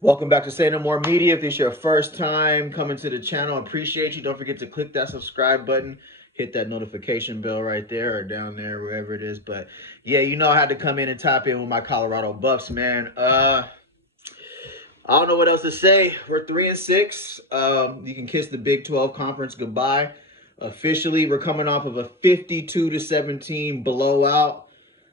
Welcome back to Say No More Media. If it's your first time coming to the channel, I appreciate you. Don't forget to click that subscribe button, hit that notification bell right there or down there, wherever it is. But yeah, you know I had to come in and top in with my Colorado Buffs, man. I don't know what else to say. We're 3-6. You can kiss the Big 12 conference goodbye. Officially, we're coming off of a 52-17 blowout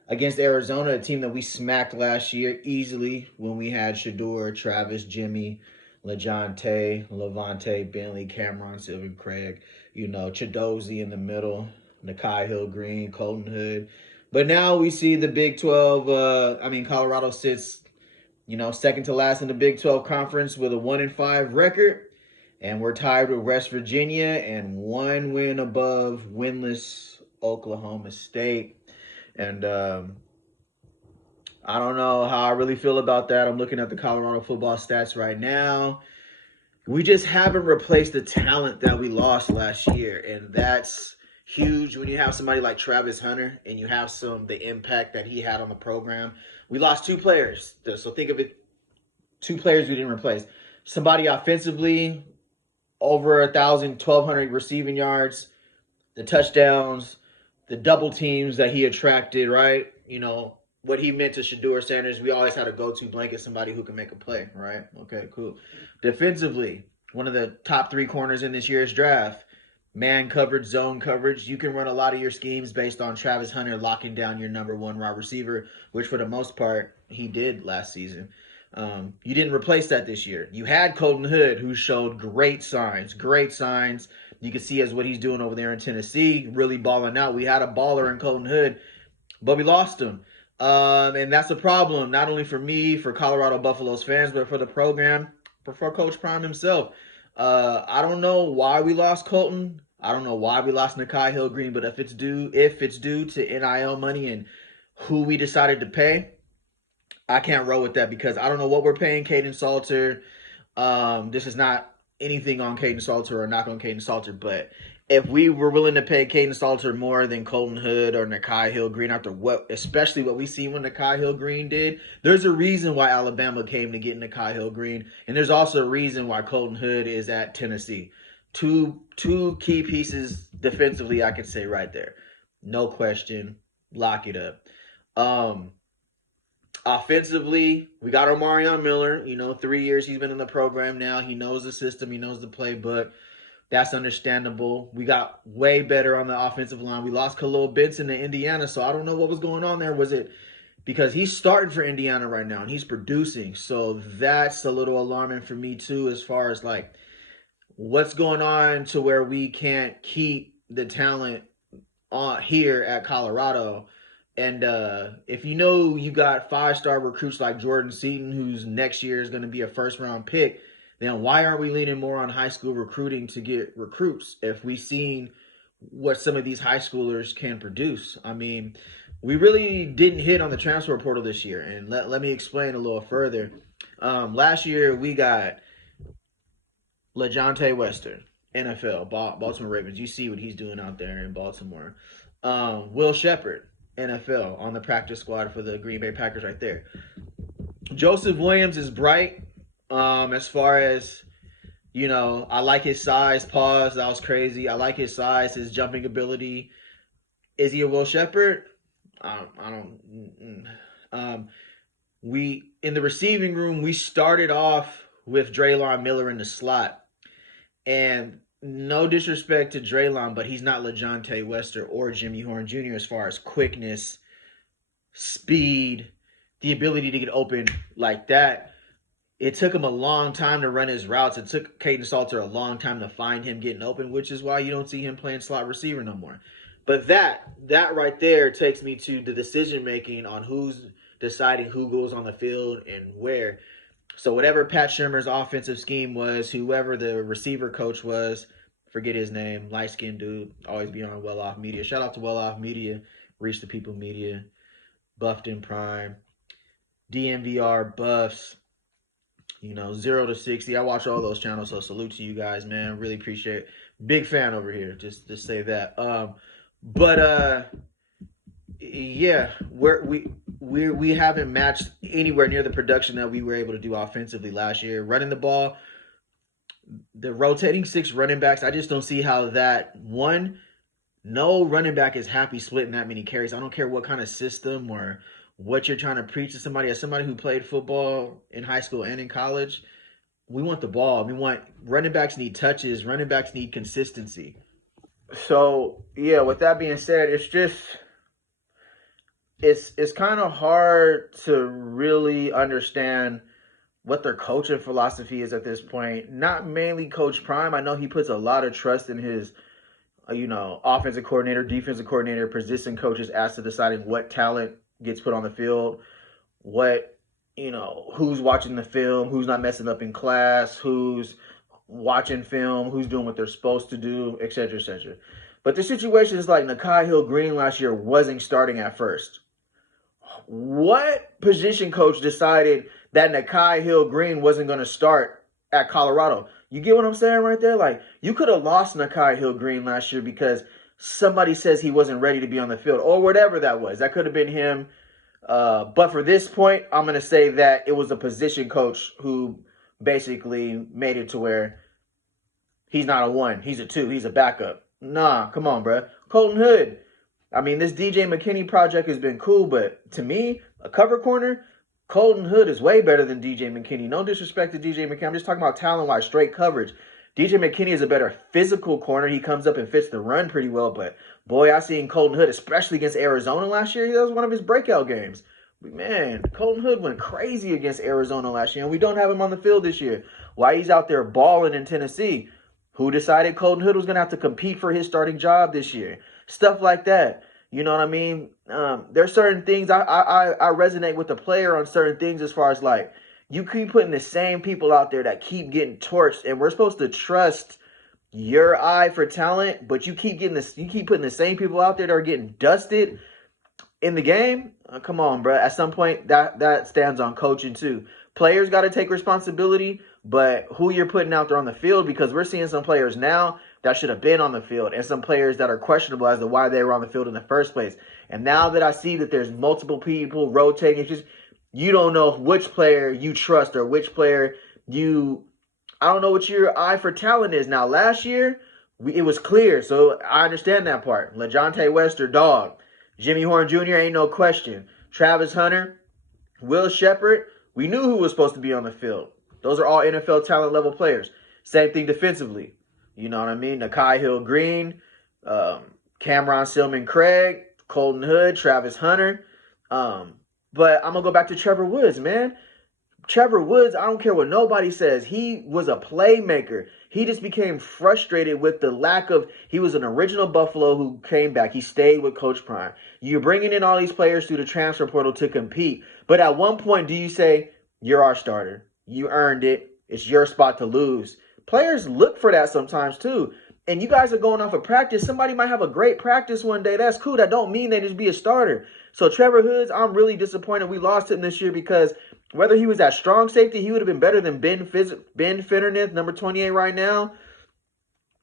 against Arizona, a team that we smacked last year easily when we had Shador, Travis, Jimmy, LeJohntay, Levante, Bentley, Cameron, Sylvan Craig, Chidozie in the middle, Nakai Hill Green, Colton Hood. But now we see the Big 12, Colorado sits, second to last in the Big 12 conference with a 1-5 record. And we're tied with West Virginia and one win above winless Oklahoma State. And I don't know how I really feel about that. I'm looking at the Colorado football stats right now. We just haven't replaced the talent that we lost last year. And that's huge when you have somebody like Travis Hunter and you have the impact that he had on the program. We lost two players. So think of it, two players we didn't replace. Somebody offensively, over 1,000, 1,200 receiving yards, the touchdowns, the double teams that he attracted, right? What he meant to Shador Sanders, we always had a go-to blanket, somebody who can make a play, right? Okay, cool. Defensively, one of the top 3 corners in this year's draft. Man coverage, zone coverage. You can run a lot of your schemes based on Travis Hunter locking down your number 1 wide receiver, which for the most part, he did last season. You didn't replace that this year. You had Colton Hood, who showed great signs. You can see as what he's doing over there in Tennessee, really balling out. We had a baller in Colton Hood, but we lost him. And that's a problem, not only for me, for Colorado Buffaloes fans, but for the program, for Coach Prime himself. I don't know why we lost Colton. I don't know why we lost Nakai Hill Green, but if it's due to NIL money and who we decided to pay, I can't roll with that because I don't know what we're paying Caden Salter. This is not anything on Caden Salter or knock on Caden Salter, but if we were willing to pay Caden Salter more than Colton Hood or Nakai Hill Green after especially what we see when Nakai Hill Green did, there's a reason why Alabama came to get Nakai Hill Green, and there's also a reason why Colton Hood is at Tennessee. Two key pieces defensively, I could say right there, no question. Lock it up. Offensively, we got Omarion Miller. 3 years he's been in the program now. He knows the system. He knows the playbook. That's understandable. We got way better on the offensive line. We lost Khalil Benson to Indiana, so I don't know what was going on there. Was it because he's starting for Indiana right now and he's producing? So that's a little alarming for me too, as far as like what's going on to where we can't keep the talent on here at Colorado. And if you got 5-star recruits like Jordan Seaton, who's next year is going to be a first-round pick, then why aren't we leaning more on high school recruiting to get recruits if we've seen what some of these high schoolers can produce? I mean, we really didn't hit on the transfer portal this year. And let me explain a little further. Last year, we got LeJohntay Western, NFL, Baltimore Ravens. You see what he's doing out there in Baltimore. Will Shepard, NFL, on the practice squad for the Green Bay Packers right there. Joseph Williams is bright. As far as, I like his size. Pause. That was crazy. I like his size, his jumping ability. Is he a Will Shepard? I don't. We in the receiving room, we started off with Draylon Miller in the slot, and no disrespect to Draylon, but he's not LeJohntay Wester or Jimmy Horn Jr. as far as quickness, speed, the ability to get open like that. It took him a long time to run his routes. It took Caden Salter a long time to find him getting open, which is why you don't see him playing slot receiver no more. But that right there takes me to the decision-making on who's deciding who goes on the field and where. So whatever Pat Shurmur's offensive scheme was, whoever the receiver coach was, forget his name, light-skinned dude, always be on Well Off Media. Shout out to Well Off Media, Reach the People Media, Buffed in Prime, DMVR Buffs, 0 to 60. I watch all those channels, so salute to you guys, man. Really appreciate it. Big fan over here, just to say that. Yeah, we haven't matched anywhere near the production that we were able to do offensively last year. Running the ball, the rotating six running backs, I just don't see how that one. No running back is happy splitting that many carries. I don't care what kind of system or what you're trying to preach to somebody. As somebody who played football in high school and in college, we want the ball. We want running backs need touches. Running backs need consistency. So yeah, with that being said, it's kind of hard to really understand what their coaching philosophy is at this point. Not mainly Coach Prime. I know he puts a lot of trust in his offensive coordinator, defensive coordinator, position coaches as to deciding what talent gets put on the field, who's watching the film, who's not messing up in class, who's watching film, who's doing what they're supposed to do, et cetera, et cetera. But the situation is like Nakai Hill-Green last year wasn't starting at first. What position coach decided that Nakai Hill-Green wasn't going to start at Colorado? You get what I'm saying right there? Like, you could have lost Nakai Hill-Green last year because somebody says he wasn't ready to be on the field or whatever that was. That could have been him. But for this point, I'm going to say that it was a position coach who basically made it to where he's not a 1. He's a 2. He's a backup. Nah, come on, bro. Colton Hood. I mean, this DJ McKinney project has been cool, but to me, a cover corner, Colton Hood is way better than DJ McKinney. No disrespect to DJ McKinney. I'm just talking about talent-wise, straight coverage. DJ McKinney is a better physical corner. He comes up and fits the run pretty well. But, boy, I seen Colton Hood, especially against Arizona last year. That was one of his breakout games. But, man, Colton Hood went crazy against Arizona last year, and we don't have him on the field this year. Why he's out there balling in Tennessee? Who decided Colton Hood was going to have to compete for his starting job this year? Stuff like that. You know what I mean? There's certain things I resonate with the player on certain things as far as like you keep putting the same people out there that keep getting torched, and we're supposed to trust your eye for talent, but you keep putting the same people out there that are getting dusted in the game. Come on, bro. At some point, that stands on coaching too. Players got to take responsibility, but who you're putting out there on the field, because we're seeing some players now that should have been on the field and some players that are questionable as to why they were on the field in the first place. And now that I see that there's multiple people rotating, it's just you don't know which player you trust or which player I don't know what your eye for talent is. Now, last year, it was clear, so I understand that part. LaJohntay Wester, dog. Jimmy Horn Jr., ain't no question. Travis Hunter, Will Shepherd, we knew who was supposed to be on the field. Those are all NFL talent level players. Same thing defensively. You know what I mean? Nakai Hill-Green, Cameron Silman-Craig, Colton Hood, Travis Hunter. But I'm going to go back to Trevor Woods, man. Trevor Woods, I don't care what nobody says. He was a playmaker. He just became frustrated with the lack of – he was an original Buffalo who came back. He stayed with Coach Prime. You're bringing in all these players through the transfer portal to compete. But at one point, do you say, you're our starter? You earned it. It's your spot to lose. Players look for that sometimes too. And you guys are going off of practice. Somebody might have a great practice one day. That's cool. That don't mean they just be a starter. So Trevor Woods, I'm really disappointed we lost him this year because whether he was at strong safety, he would have been better than Ben Finnerniff, number 28 right now.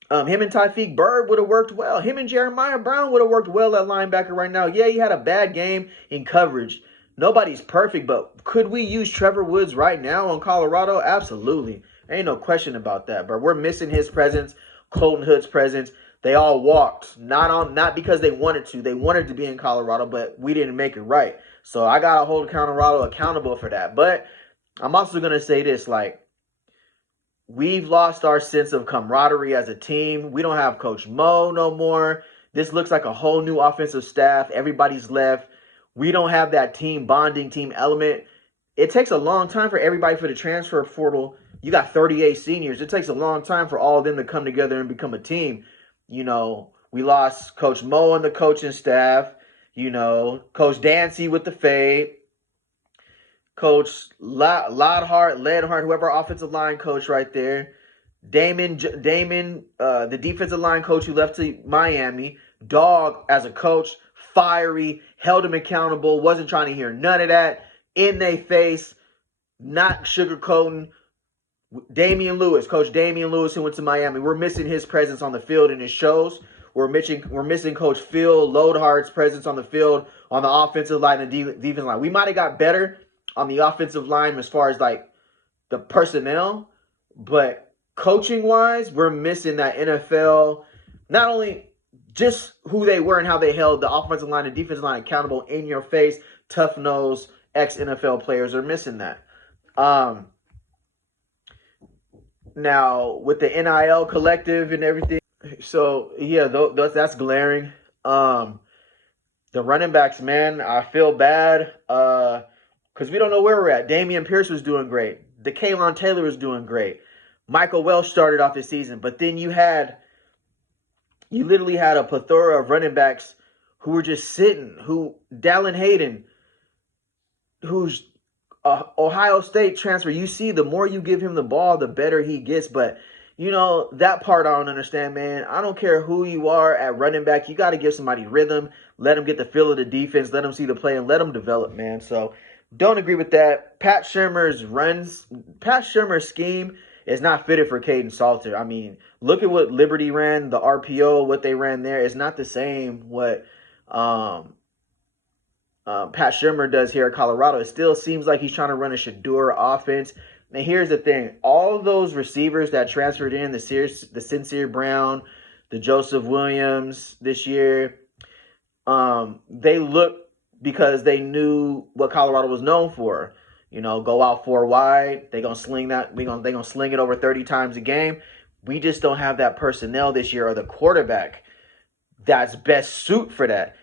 Him and Tyreek Bird would have worked well. Him and Jeremiah Brown would have worked well at linebacker right now. Yeah, he had a bad game in coverage. Nobody's perfect, but could we use Trevor Woods right now on Colorado? Absolutely. Ain't no question about that, bro. We're missing his presence, Colton Hood's presence. They all walked, not because they wanted to. They wanted to be in Colorado, but we didn't make it right. So I got to hold Colorado accountable for that. But I'm also going to say this, like, we've lost our sense of camaraderie as a team. We don't have Coach Mo no more. This looks like a whole new offensive staff. Everybody's left. We don't have that team bonding, team element. It takes a long time for everybody for the transfer portal. You got 38 seniors. It takes a long time for all of them to come together and become a team. You know, we lost Coach Mo on the coaching staff. You know, Coach Dancy with the fade. Coach Ledhart, whoever our offensive line coach right there. Damon, the defensive line coach who left to Miami. Dog as a coach, fiery, held him accountable, wasn't trying to hear none of that. In their face, not sugarcoating. Coach Damian Lewis, who went to Miami. We're missing his presence on the field and it shows. We're missing Coach Phil Loadhart's presence on the field, on the offensive line and defensive line. We might have got better on the offensive line as far as like the personnel, but coaching-wise, we're missing that NFL, not only just who they were and how they held the offensive line and defensive line accountable, in your face, tough-nosed ex-NFL players are missing that. Now, with the NIL collective and everything, so, yeah, that's glaring. The running backs, man, I feel bad because we don't know where we're at. Damian Pierce was doing great. DeKalon Taylor was doing great. Michael Welsh started off the season. But then you literally had a plethora of running backs who were just sitting. Dallin Hayden, who's Ohio State transfer. You see, the more you give him the ball, the better he gets. But, that part I don't understand, man. I don't care who you are at running back. You got to give somebody rhythm. Let them get the feel of the defense. Let them see the play and let them develop, man. So, don't agree with that. Pat Shurmur's scheme is not fitted for Caden Salter. I mean, look at what Liberty ran, the RPO, what they ran there. It's not the same what Pat Shurmur does here at Colorado. It still seems like he's trying to run a Shurmur offense. And here's the thing. All those receivers that transferred in, the Sincere Brown, the Joseph Williams this year, they look, because they knew what Colorado was known for. Go out 4 wide. They're going to sling that. They're going to sling it over 30 times a game. We just don't have that personnel this year or the quarterback that's best suit for that.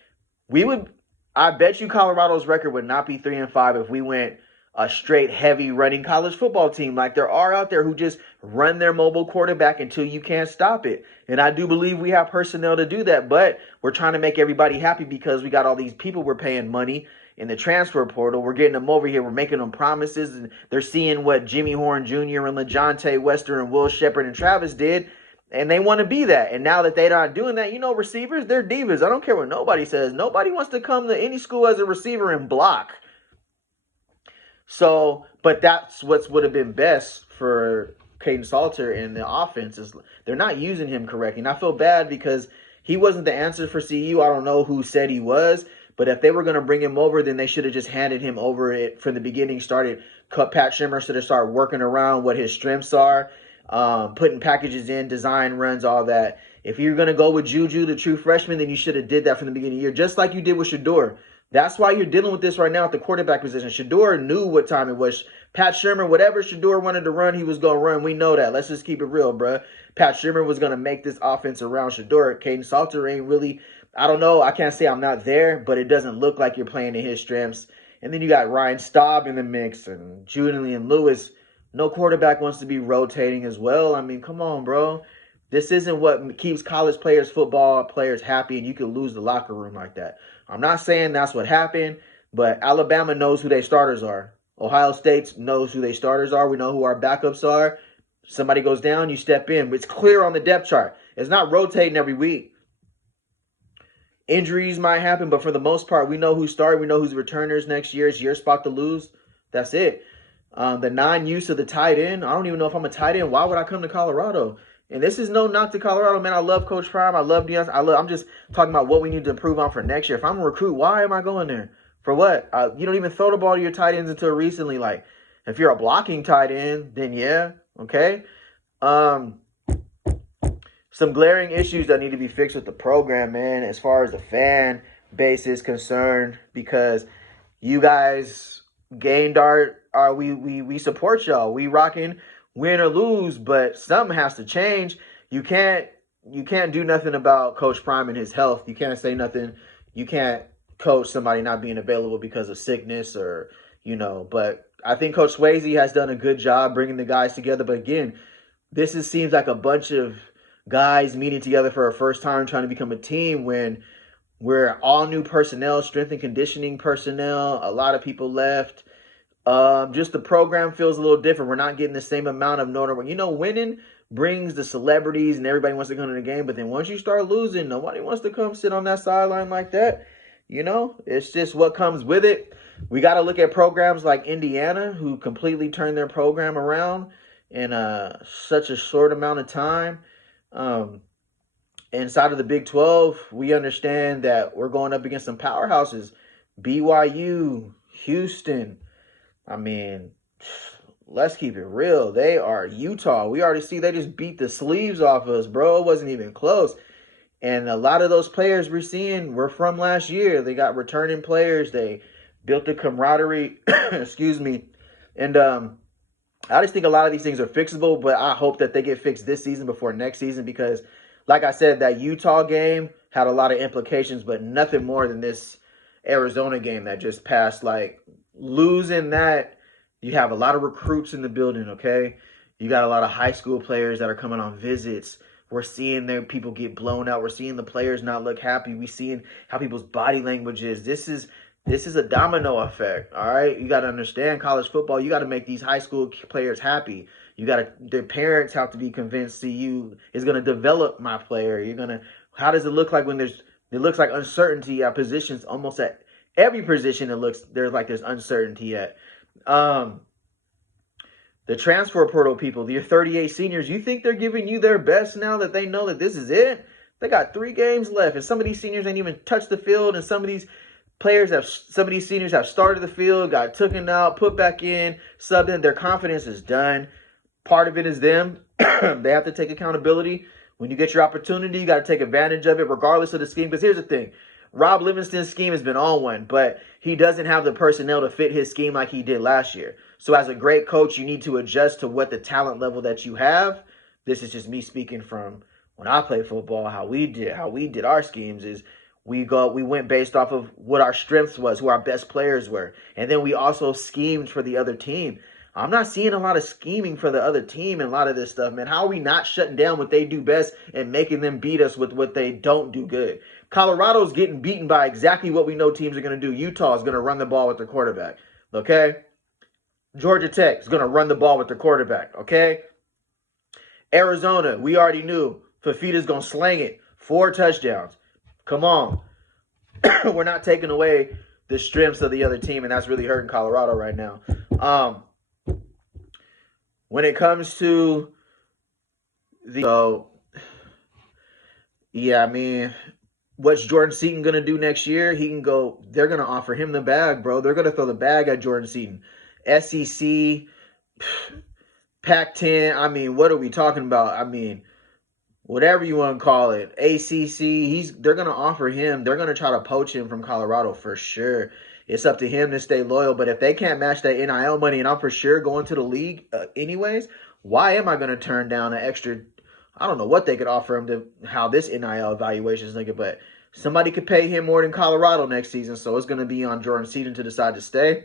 I bet you Colorado's record would not be 3-5 if we went a straight heavy running college football team like there are out there who just run their mobile quarterback until you can't stop it. And I do believe we have personnel to do that, but we're trying to make everybody happy because we got all these people we're paying money in the transfer portal. We're getting them over here. We're making them promises, and they're seeing what Jimmy Horn Jr. and LeJontay Wester and Will Shepard and Travis did, and they want to be that. And now that they're not doing that, receivers, they're divas. I don't care what nobody says. Nobody wants to come to any school as a receiver and block. So, but that's what would have been best for Caden Salter in the offense. Is they're not using him correctly. And I feel bad because he wasn't the answer for CU. I don't know who said he was. But if they were going to bring him over, then they should have just handed him over it from the beginning. Pat Shurmur should have started working around what his strengths are, putting packages in, design runs, all that. If you're going to go with Juju, the true freshman, then you should have did that from the beginning of the year, just like you did with Shurmur. That's why you're dealing with this right now at the quarterback position. Shurmur knew what time it was. Pat Shurmur, whatever Shurmur wanted to run, he was going to run. We know that. Let's just keep it real, bruh. Pat Shurmur was going to make this offense around Shurmur. Caden Salter ain't really, I don't know. I can't say I'm not there, but it doesn't look like you're playing to his strengths. And then you got Ryan Staub in the mix and Julian Lewis. No quarterback wants to be rotating as well. I mean, come on, bro. This isn't what keeps college football players happy, and you can lose the locker room like that. I'm not saying that's what happened, but Alabama knows who their starters are. Ohio State knows who their starters are. We know who our backups are. Somebody goes down, you step in. It's clear on the depth chart. It's not rotating every week. Injuries might happen, but for the most part, we know who's starting. We know who's returners next year. It's your spot to lose. That's it. The non-use of the tight end. I don't even know if I'm a tight end. Why would I come to Colorado? And this is no knock to Colorado, man. I love Coach Prime. I love Deion. I'm just talking about what we need to improve on for next year. If I'm a recruit, why am I going there? For what? You don't even throw the ball to your tight ends until recently. Like, if you're a blocking tight end, then yeah, okay. Some glaring issues that need to be fixed with the program, man, as far as the fan base is concerned, because you guys gained we support y'all. We rocking, win or lose, but something has to change. You can't do nothing about Coach Prime and his health. You can't say nothing. You can't coach somebody not being available because of sickness or, but I think Coach Swayze has done a good job bringing the guys together. But again, seems like a bunch of guys meeting together for a first time trying to become a team when we're all new personnel, strength and conditioning personnel. A lot of people left. Just the program feels a little different. We're not getting the same amount of notoriety. Winning brings the celebrities and everybody wants to come to the game. But then once you start losing, nobody wants to come sit on that sideline like that. It's just what comes with it. We got to look at programs like Indiana, who completely turned their program around in such a short amount of time. inside of the Big 12, we understand that we're going up against some powerhouses. BYU, Houston. I mean, let's keep it real. They are Utah. We already see they just beat the sleeves off us, bro. It wasn't even close. And a lot of those players we're seeing were from last year. They got returning players. They built the camaraderie. Excuse me. And I just think a lot of these things are fixable, but I hope that they get fixed this season before next season because, like I said, that Utah game had a lot of implications, but nothing more than this Arizona game that just passed. Like, losing that, you have a lot of recruits in the building, okay? You got a lot of high school players that are coming on visits. We're seeing their people get blown out. We're seeing the players not look happy. We're seeing how people's body language is. This is a domino effect, all right? You got to understand college football. You got to make these high school players happy. Their parents have to be convinced CU is going to develop my player. How does it look like when it looks like uncertainty at positions, almost at every position there's uncertainty at. The transfer portal people, your 38 seniors, you think they're giving you their best now that they know that this is it? They got 3 games left, and some of these seniors ain't even touched the field, and some of these seniors have started the field, got taken out, put back in, subbed in. Their confidence is done. Part of it is them. They have to take accountability. When you get your opportunity, you got to take advantage of it, regardless of the scheme. Because here's the thing. Rob Livingston's scheme has been on one, but he doesn't have the personnel to fit his scheme like he did last year. So as a great coach, you need to adjust to what the talent level that you have. This is just me speaking from when I played football, how we did our schemes is we went based off of what our strengths was, who our best players were. And then we also schemed for the other team. I'm not seeing a lot of scheming for the other team and a lot of this stuff, man. How are we not shutting down what they do best and making them beat us with what they don't do good? Colorado's getting beaten by exactly what we know teams are going to do. Utah is going to run the ball with their quarterback, okay? Georgia Tech is going to run the ball with their quarterback, okay? Arizona, we already knew. Fafita's going to sling it. 4 touchdowns. Come on. We're not taking away the strengths of the other team, and that's really hurting Colorado right now. When it comes to what's Jordan Seaton going to do next year? They're going to offer him the bag, bro. They're going to throw the bag at Jordan Seaton. SEC, Pac-10, what are we talking about? Whatever you want to call it. ACC, they're going to offer him. They're going to try to poach him from Colorado for sure. It's up to him to stay loyal. But if they can't match that NIL money, and I'm for sure going to the league anyways, why am I going to turn down an extra? I don't know what they could offer him to how this NIL evaluation is looking, but somebody could pay him more than Colorado next season, so it's going to be on Jordan Seaton to decide to stay.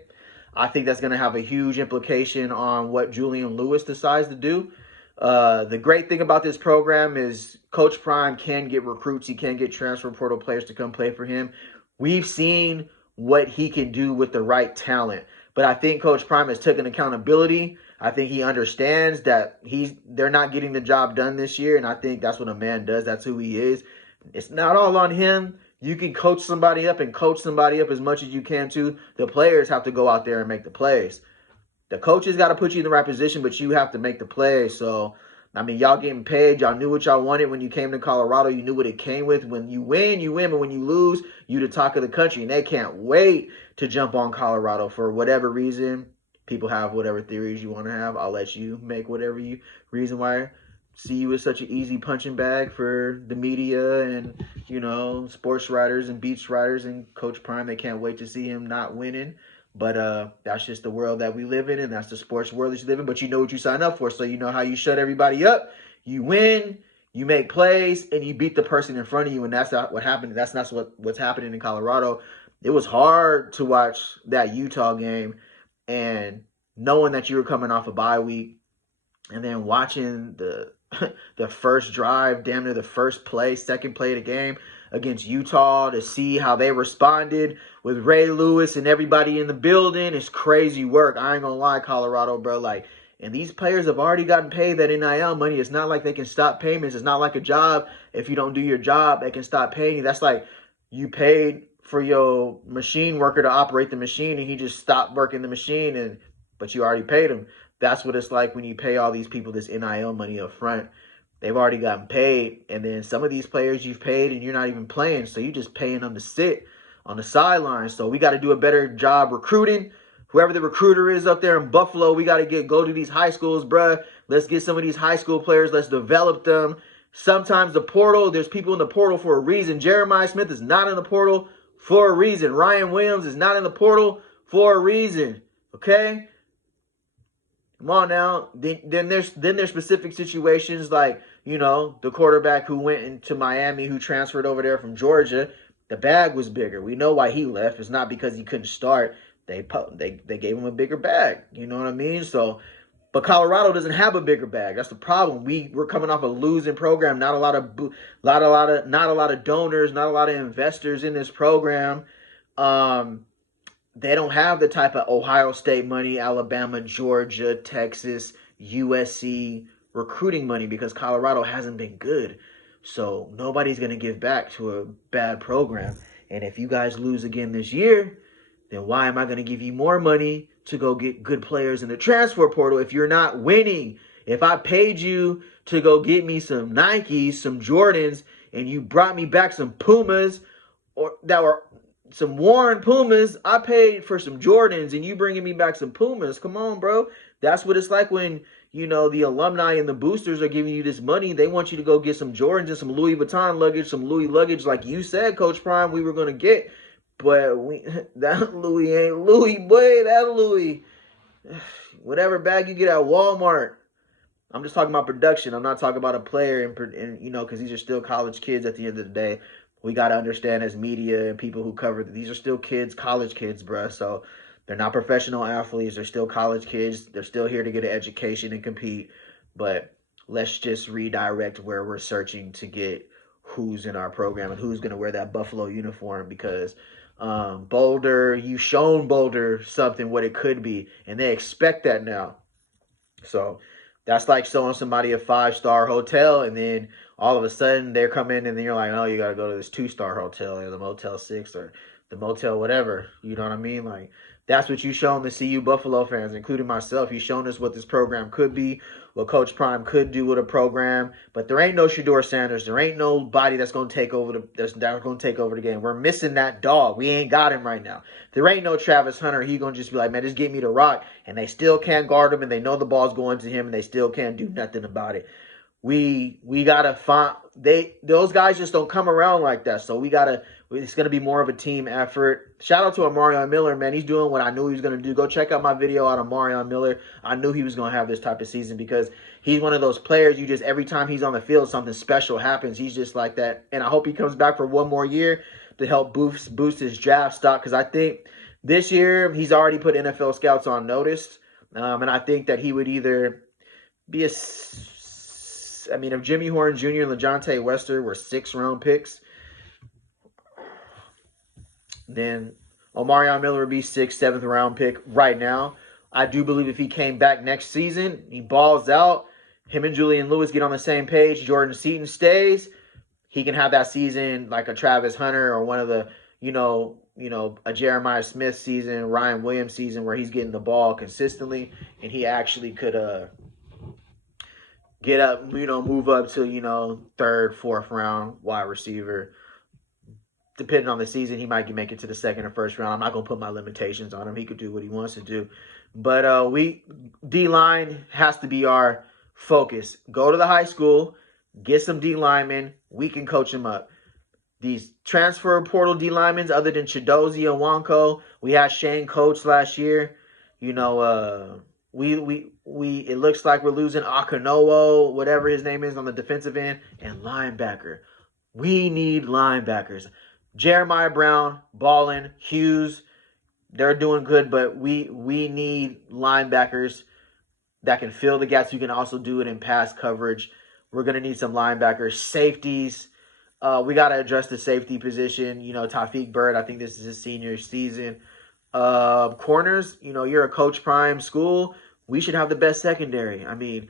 I think that's going to have a huge implication on what Julian Lewis decides to do. The great thing about this program is Coach Prime can get recruits. He can get transfer portal players to come play for him. We've seen what he can do with the right talent. But I think Coach Prime has taken accountability. I think he understands that they're not getting the job done this year, and I think that's what a man does. That's who he is. It's not all on him. You can coach somebody up as much as you can too. The players have to go out there and make the plays. The coaches got to put you in the right position, but you have to make the plays. So, y'all getting paid. Y'all knew what y'all wanted when you came to Colorado. You knew what it came with. When you win, you win. But when you lose, you the talk of the country. And they can't wait to jump on Colorado for whatever reason. People have whatever theories you want to have. I'll let you make whatever reason why. CU is such an easy punching bag for the media and, sports writers and beats writers and Coach Prime. They can't wait to see him not winning. But that's just the world that we live in, and that's the sports world that you live in. But you know what you sign up for, so you know how you shut everybody up. You win, you make plays, and you beat the person in front of you, and that's not what happened. That's not what's happening in Colorado. It was hard to watch that Utah game and knowing that you were coming off a bye week and then watching the first drive, damn near the second play of the game against Utah to see how they responded with Ray Lewis and everybody in the building. It's crazy work. I ain't gonna lie, Colorado, bro. And these players have already gotten paid that NIL money. It's not like they can stop payments. It's not like a job. If you don't do your job, they can stop paying you. That's like you paid for your machine worker to operate the machine and he just stopped working the machine, but you already paid him. That's what it's like when you pay all these people this NIL money up front. They've already gotten paid. And then some of these players you've paid and you're not even playing. So you're just paying them to sit on the sidelines. So we got to do a better job recruiting. Whoever the recruiter is up there in Buffalo, we got to go to these high schools, bruh. Let's get some of these high school players. Let's develop them. Sometimes the portal, there's people in the portal for a reason. Jeremiah Smith is not in the portal for a reason. Ryan Williams is not in the portal for a reason. Okay? Come on now. Then there's specific situations like, the quarterback who went into Miami, who transferred over there from Georgia. The bag was bigger. We know why he left. It's not because he couldn't start. They gave him a bigger bag. You know what I mean? So, but Colorado doesn't have a bigger bag. That's the problem. We're coming off a losing program. Not a lot of donors. Not a lot of investors in this program. They don't have the type of Ohio State money, Alabama, Georgia, Texas, USC recruiting money because Colorado hasn't been good. So nobody's going to give back to a bad program. And if you guys lose again this year, then why am I going to give you more money to go get good players in the transfer portal if you're not winning? If I paid you to go get me some Nikes, some Jordans, and you brought me back some Pumas or that were some worn Pumas, I paid for some Jordans and you bringing me back some Pumas. Come on, bro. That's what it's like when, the alumni and the boosters are giving you this money. They want you to go get some Jordans and some Louis Vuitton luggage, some Louis luggage like you said, Coach Prime, we were going to get. But that Louis ain't Louis, boy. That Louis, whatever bag you get at Walmart. I'm just talking about production. I'm not talking about a player, and because these are still college kids at the end of the day. We got to understand as media and people who cover, these are still kids, college kids, bruh. So they're not professional athletes. They're still college kids. They're still here to get an education and compete. But let's just redirect where we're searching to get who's in our program and who's going to wear that Buffalo uniform because Boulder, you've shown Boulder something, what it could be, and they expect that now. So that's like showing somebody a 5-star hotel, and then all of a sudden they're coming, and then you're like, oh, you got to go to this 2-star hotel or the Motel 6 or the Motel whatever. You know what I mean? Like, that's what you've shown the CU Buffalo fans, including myself. You've shown us what this program could be, what Coach Prime could do with a program. But there ain't no Shedeur Sanders. There ain't nobody that's going to take over the game. We're missing that dog. We ain't got him right now. There ain't no Travis Hunter. He going to just be like, man, just get me the rock. And they still can't guard him, and they know the ball's going to him, and they still can't do nothing about it. We got to find – those guys just don't come around like that. So we got to – it's going to be more of a team effort. Shout out to Omarion Miller, man. He's doing what I knew he was going to do. Go check out my video on Omarion Miller. I knew he was going to have this type of season because he's one of those players you just, every time he's on the field, something special happens. He's just like that. And I hope he comes back for one more year to help boost his draft stock because I think this year he's already put NFL scouts on notice. And I think that he would either be if Jimmy Horn Jr. and LaJohntay Wester were 6th-round picks, then Omarion Miller would be 6th, 7th-round pick right now. I do believe if he came back next season, he balls out, him and Julian Lewis get on the same page, Jordan Seaton stays, he can have that season like a Travis Hunter or one of the, a Jeremiah Smith season, Ryan Williams season where he's getting the ball consistently and he actually could get up, move up to, 3rd, 4th round wide receiver. Depending on the season, he might make it to the 2nd or 1st round. I'm not going to put my limitations on him. He could do what he wants to do. But D-line has to be our focus. Go to the high school, get some D-linemen. We can coach them up. These transfer portal D-linemen, other than Chidozie and Wanko, we had Shane Coates last year. It looks like we're losing Akinowo, whatever his name is, on the defensive end, and linebacker. We need linebackers. Jeremiah Brown, Ballin, Hughes, they're doing good, but we need linebackers that can fill the gaps. You can also do it in pass coverage. We're going to need some linebackers. Safeties, we got to address the safety position. Tafiq Bird, I think this is his senior season. Corners, you're a Coach Prime school. We should have the best secondary. I mean,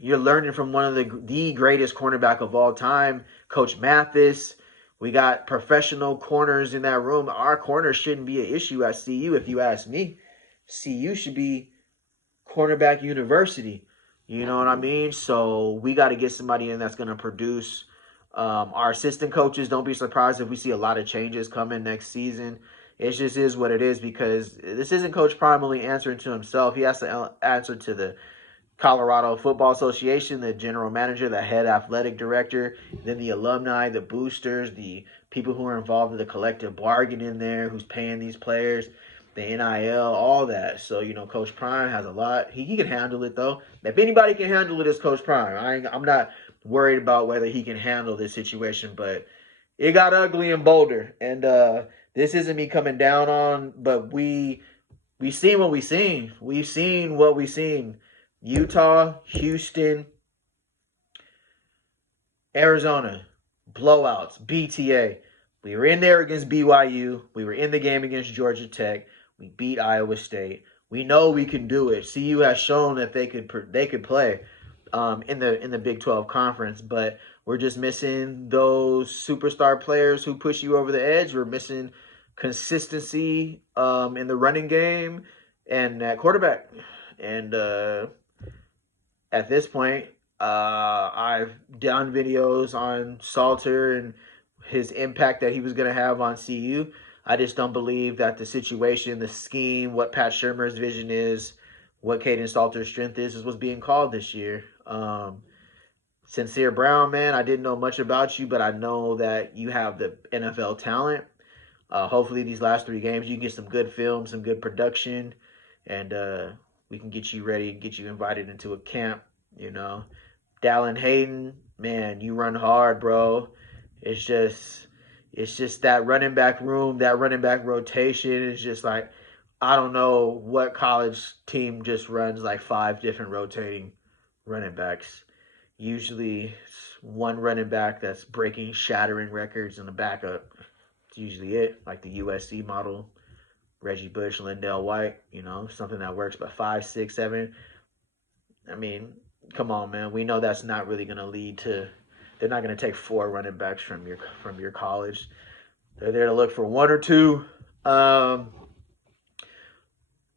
you're learning from one of the greatest cornerback of all time, Coach Mathis. We got professional corners in that room. Our corners shouldn't be an issue at CU, if you ask me. CU should be cornerback university. You know what I mean? So we got to get somebody in that's going to produce. Our assistant coaches, don't be surprised if we see a lot of changes coming next season. It just is what it is because this isn't Coach Prime only answering to himself. He has to answer to the Colorado Football Association, the general manager, the head athletic director, then the alumni, the boosters, the people who are involved in the collective bargaining there, who's paying these players, the NIL, all that. So, Coach Prime has a lot. He can handle it, though. If anybody can handle it, it's Coach Prime. I'm not worried about whether he can handle this situation, but it got ugly in Boulder. And this isn't me coming down on, but we seen what we seen. We've seen what we seen. Utah, Houston, Arizona, blowouts, BTA. We were in there against BYU. We were in the game against Georgia Tech. We beat Iowa State. We know we can do it. CU has shown that they could play in the Big 12 conference, but we're just missing those superstar players who push you over the edge. We're missing consistency in the running game and at quarterback. And at this point, I've done videos on Salter and his impact that he was going to have on CU. I just don't believe that the situation, the scheme, what Pat Shurmur's vision is, what Caden Salter's strength is what's being called this year. Sincere Brown, man, I didn't know much about you, but I know that you have the NFL talent. Hopefully these last 3 games, you can get some good film, some good production, and we can get you ready, get you invited into a camp, Dallin Hayden, man, you run hard, bro. It's just that running back room, that running back rotation is just like, I don't know what college team just runs like 5 different rotating running backs. Usually it's one running back that's breaking, shattering records in the backup. It's usually it, like the USC model, Reggie Bush, Lindell White, something that works by 5, 6, 7. I mean, come on, man. We know that's not really going to lead to. They're not going to take 4 running backs from your college. They're there to look for 1 or 2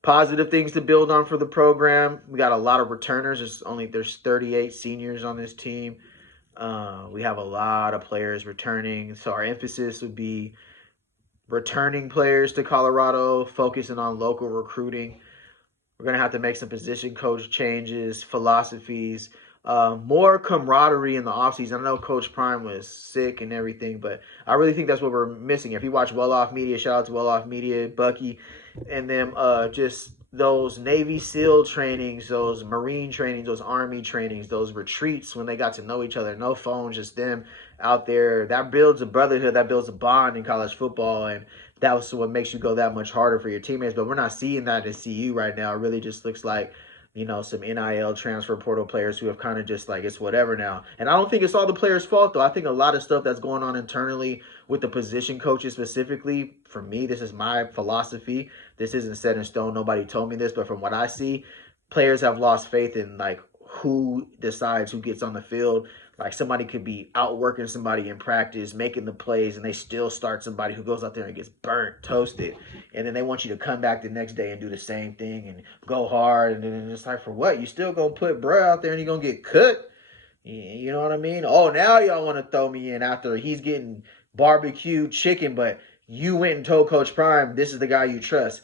positive things to build on for the program. We got a lot of returners. There's 38 seniors on this team. We have a lot of players returning, so our emphasis would be returning players to Colorado, focusing on local recruiting. We're going to have to make some position coach changes, philosophies, more camaraderie in the offseason. I know Coach Prime was sick and everything, but I really think that's what we're missing. If you watch Well Off Media, shout out to Well Off Media, Bucky, and them just those Navy SEAL trainings, those Marine trainings, those Army trainings, those retreats when they got to know each other, no phones, just them out there. That builds a brotherhood, that builds a bond in college football, and that's what makes you go that much harder for your teammates. But we're not seeing that at CU right now. It really just looks like, some NIL transfer portal players who have kind of just like, it's whatever now. And I don't think it's all the players' fault, though. I think a lot of stuff that's going on internally with the position coaches specifically, for me, this is my philosophy. This isn't set in stone. Nobody told me this, but from what I see, players have lost faith in, like, who decides who gets on the field. Like, somebody could be outworking somebody in practice, making the plays, and they still start somebody who goes out there and gets burnt, toasted. And then they want you to come back the next day and do the same thing and go hard. And then it's like, for what? You still going to put bro out there and you're going to get cooked? You know what I mean? Oh, now y'all want to throw me in after he's getting barbecue chicken, but you went and told Coach Prime, this is the guy you trust.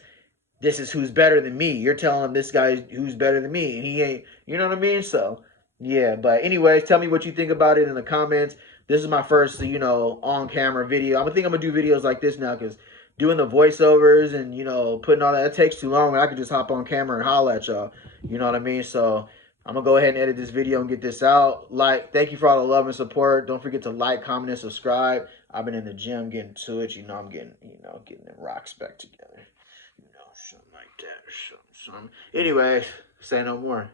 This is who's better than me. You're telling him this guy who's better than me, and he ain't. You know what I mean? So, yeah. But anyways, tell me what you think about it in the comments. This is my first, on-camera video. I'm going to do videos like this now because doing the voiceovers and, putting all that, it takes too long. I could just hop on camera and holler at y'all. You know what I mean? So, I'm going to go ahead and edit this video and get this out. Thank you for all the love and support. Don't forget to like, comment, and subscribe. I've been in the gym getting to it. I'm getting them rocks back together. Something like that. Something. Anyway, say no more.